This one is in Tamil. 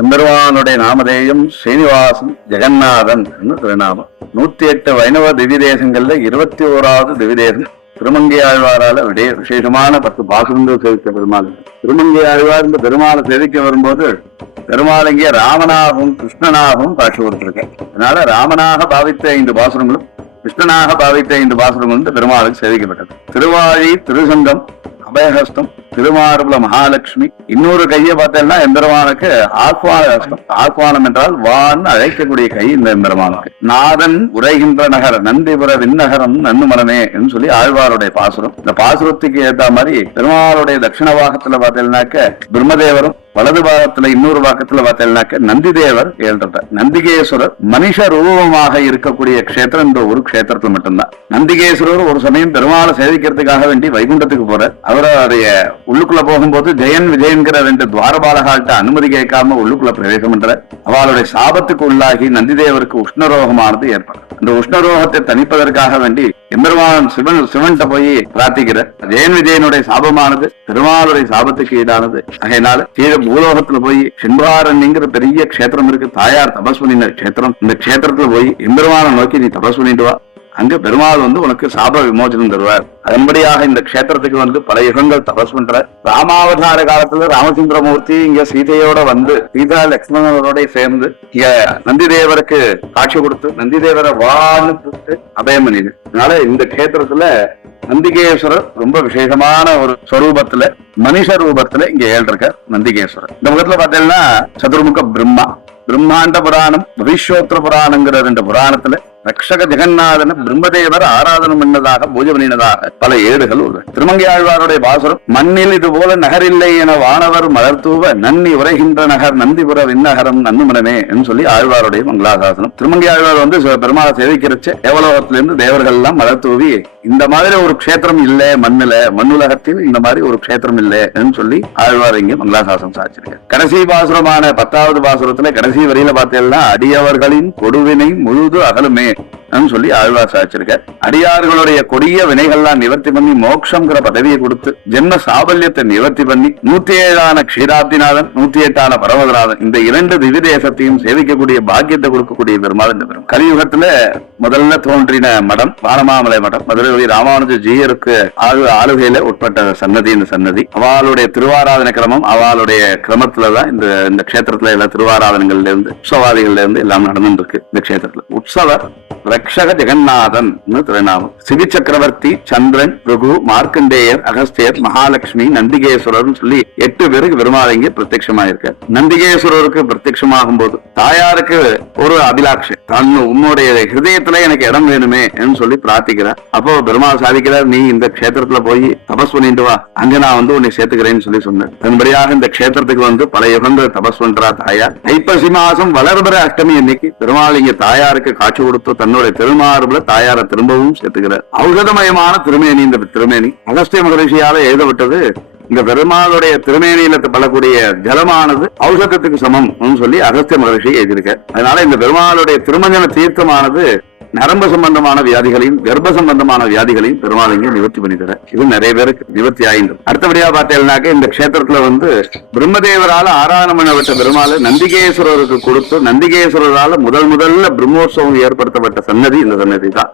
எம்பெருமானுடைய நாமதேயம் ஸ்ரீனிவாசன் ஜெகநாதன் திருநாமம். 108 வைணவ திவ்ய தேசங்கள்ல 21வது திவ்ய தேசம் திருமங்கை ஆழ்வாரால விசேஷமான 10 பாசுரங்கள் சேவித்த பெருமாள். திருமங்கை ஆழ்வார் இந்த பெருமாளை சேவிக்க வரும்போது பெருமாள் இங்கே ராமனாகவும் கிருஷ்ணனாகவும் காட்சி கொடுத்திருக்கேன். அதனால ராமனாக பாவித்த 5 பாசுரங்களும் கிருஷ்ணனாக பாவித்த 5 பாசுரங்களும் இந்த பெருமாளுக்கு சேவிக்கப்பட்டது. திருவாழி, திருசங்கம், அபயஹஸ்தம், திருமார்புல மகாலட்சுமி. இன்னொரு கையை பார்த்தேன்னா எம்பெருமானுக்கு ஆக்வான ஹஸ்தம். ஆக்வானம் என்றால் வான் அழைக்கக்கூடிய கை இந்த எம்பெருமானுக்கு. நாதன் உரைகின்ற நகர நந்திபுர விண்ணகரம் நன்னு மனமே என்று சொல்லி ஆழ்வாருடைய பாசுரம். இந்த பாசுரத்துக்கு ஏற்ற மாதிரி பெருமாளுடைய தட்சிண பாகத்துல பார்த்தேன்னாக்க பிரம்மதேவரும், வலது பாகத்துல இன்னொரு பாகத்துல பார்த்தேன்னாக்க நந்தி தேவர் ஏழ்றார். நந்திகேஸ்வரர் மனுஷ ரூபமாக இருக்கக்கூடிய கஷேத்திரம் இந்த ஒரு கஷேத்திரத்துல மட்டும்தான். நந்திகேஸ்வரர் ஒரு சமயம் பெருமாளை சேவிக்கிறதுக்காக வேண்டி வைகுண்டத்துக்கு போற அவருடைய உள்ளுக்குள்ள போகும்போது ஜெயன் விஜயன்கிற 2 துவாரபாலகால்கிட்ட அனுமதி கேட்காம உள்ளுக்குள்ள பிரவேசம் பண்ற. அவளுடைய சாபத்துக்கு உள்ளாகி நந்திதேவருக்கு உஷ்ணரோகமானது ஏற்படும். அந்த உஷ்ணரோகத்தை தணிப்பதற்காக வேண்டி எம்பெருமான் சிவன்கிட்ட போய் பிரார்த்திக்கிற. ஜெயன் விஜயனுடைய சாபமானது பெருமாளுடைய சாபத்துக்கு ஈடானது. அதனால கீழே பூலோகத்துல போய் சிம்பாரண்யங்கிற பெரிய கஷேத்திரம் இருக்கு. தாயார் தபஸ் பண்ணின கஷேத்திரம். இந்த கஷேத்திரத்துல போய் எம்பெருமானை நோக்கி நீ தபஸ் பண்ணிட்டு வா, அங்க பெருமாள் உனக்கு சாப விமோசனம் தருவார். அதன்படியாக இந்த கஷேத்திரத்துக்கு பல யுகங்கள் தபஸ் பண்ற. ராமாவதார காலத்துல ராமச்சந்திரமூர்த்தி இங்க சீதையோட சீதா லக்ஷ்மணனோட சேர்ந்து இங்க நந்தி தேவருக்கு காட்சி கொடுத்து நந்தி தேவரை வான்னு கூப்பிட்டு அபயம் பண்ணிது. அதனால இந்த கஷேத்திரத்துல நந்திகேஸ்வரர் ரொம்ப விசேஷமான ஒரு ஸ்வரூபத்துல மனுஷ ரூபத்துல இங்க ஏழ்றார் நந்திகேஸ்வரர். இந்த முகத்துல பாத்தீங்கன்னா சதுர்முக பிரம்மாண்ட புராணம், பவிஷ்யோத்திர புராணங்கிற 2 புராணத்துல ரக்ஷக ஜெகநாதன பிரம்மதேவர் ஆராதனம் பண்ணதாக பூஜை பண்ணினதாக பல ஏடுகள் உள்ளன. திருமங்கை ஆழ்வாருடைய பாசுரம் மண்ணில் இது போல நகரில்லை என வானவர் மலர்த்தூவ நன்னி உரைகின்ற நகர் நந்திபுர விண்ணகரம் நன்னுமனமே என்று சொல்லி ஆழ்வாருடைய மங்களாசாசனம். திருமங்கை ஆழ்வார் பெருமாளை சேவிக்கிறச்சு தேவலோகத்திலிருந்து தேவர்கள் எல்லாம் மலர்த்தூவி இந்த மாதிரி ஒரு க்ஷேத்திரம் இல்ல மண்ணுலகத்தில் இந்த மாதிரி ஒரு க்ஷேத்திரம் இல்ல என்று சொல்லி ஆழ்வார் இங்கே மங்களாசாசனம் சாதிச்சிருக்கார். கடைசி பாசுரமான 10வது பாசுரத்துல கடைசி வரியில பார்த்தீங்கன்னா அடியவர்களின் கொடுவினை முழுது அகலுமே சொல்லி ஆழ்வார் சாதிச்சிருக்க. அடியார்களுடைய கொடிய வினைகள்லாம் நிவர்த்தி பண்ணி மோட்சம்ங்கிற பதவியை கொடுத்து ஜென்ம சாபல்யத்தை நிவர்த்தி பண்ணி 107ஆன க்ஷீராப்திநாதன் 108ஆன பரமதநாதன் இந்த 2 திவ்ய தேசத்தையும் சேவிக்கக்கூடிய பாக்கியத்தை கொடுக்கக்கூடிய பெருமாள் இந்த பெரும். கலியுகத்துல முதல்ல தோன்றின மடம் வானமாமலை மடம். மதுரை ராமானுஜ ஜீயருக்கு ஆளுகையில உட்பட்ட சன்னதி இந்த சன்னதி. அவளுடைய திருவாராதன கிரமம் அவளுடைய கிரமத்துலதான் இந்த கஷேத்திரத்துல எல்லா திருவாராதனங்கள்ல இருந்து உற்சவாதிகள்ல இருந்து எல்லாம் நடந்துட்டு இருக்கு. இந்த கஷேத்திரத்துல உற்சவர் ரக்ஷக ஜெகநாதன் திருநாமம். சிவி சக்கரவர்த்தி, சந்திரன், ருகு, மார்க்கண்டேயர், அகஸ்தியர், மகாலட்சுமி, நந்திகேஸ்வரர் சொல்லி 8 பேருக்கு பெருமாள் இங்கே பிரத்யட்சமாயிருக்க. நந்திகேஸ்வரருக்கு பிரத்யட்சமாகும் போது தாயாருக்கு ஒரு அபிலாட்சை, உன்னுடைய ஹிருதயத்துல எனக்கு இடம் வேணுமே என்று சொல்லி பிரார்த்திக்கிறார். அப்போ பெருமாள் சாதிக்கிறார், நீ இந்த கஷேத்திரத்துல போய் தபஸ் பண்ணிட்டு வா, அங்க நான் உன்னை சேர்த்துக்கிறேன்னு சொல்லி சொன்னேன். அதன்படியாக இந்த கஷேத்திரத்துக்கு பல யுகங்கள் தபஸ் பண்றா தாயார். ஐப்பசி மாசம் வளர்பிற அஷ்டமி அன்னைக்கு பெருமாள் இங்க தாயாருக்கு காட்சி கொடுத்து தன்னுடைய திருமார்புல தாயார திரும்பவும் சேர்த்துக்கிறார். ஔஷதமயமான திருமேனி இந்த திருமேனி அகஸ்திய மகரிஷியால எழுதப்பட்டது. இந்த பெருமாளுடைய திருமேனியில படக்கூடிய ஜலமானது ஔஷதத்துக்கு சமம் சொல்லி அகஸ்திய மகரிஷி எழுதியிருக்க. அதனால இந்த பெருமாளுடைய திருமஞ்சன தீர்த்தமானது நரம்பு சம்பந்தமான வியாதிகளையும் கர்ப்ப சம்பந்தமான வியாதிகளையும் பெருமாள் இங்கே நிவர்த்தி பண்ணி தர. இது நிறைய பேருக்கு நிவர்த்தி ஆயிடும். அடுத்தபடியா பார்த்தேன்னாக்க இந்த கஷேத்திரத்துல பிரம்மதேவரால ஆராதனம் பண்ணப்பட்ட பெருமாள் நந்திகேஸ்வரருக்கு கொடுத்து நந்திகேஸ்வரரால முதல்ல பிரம்மோற்சவம் ஏற்படுத்தப்பட்ட சன்னதி இந்த சன்னதி தான்.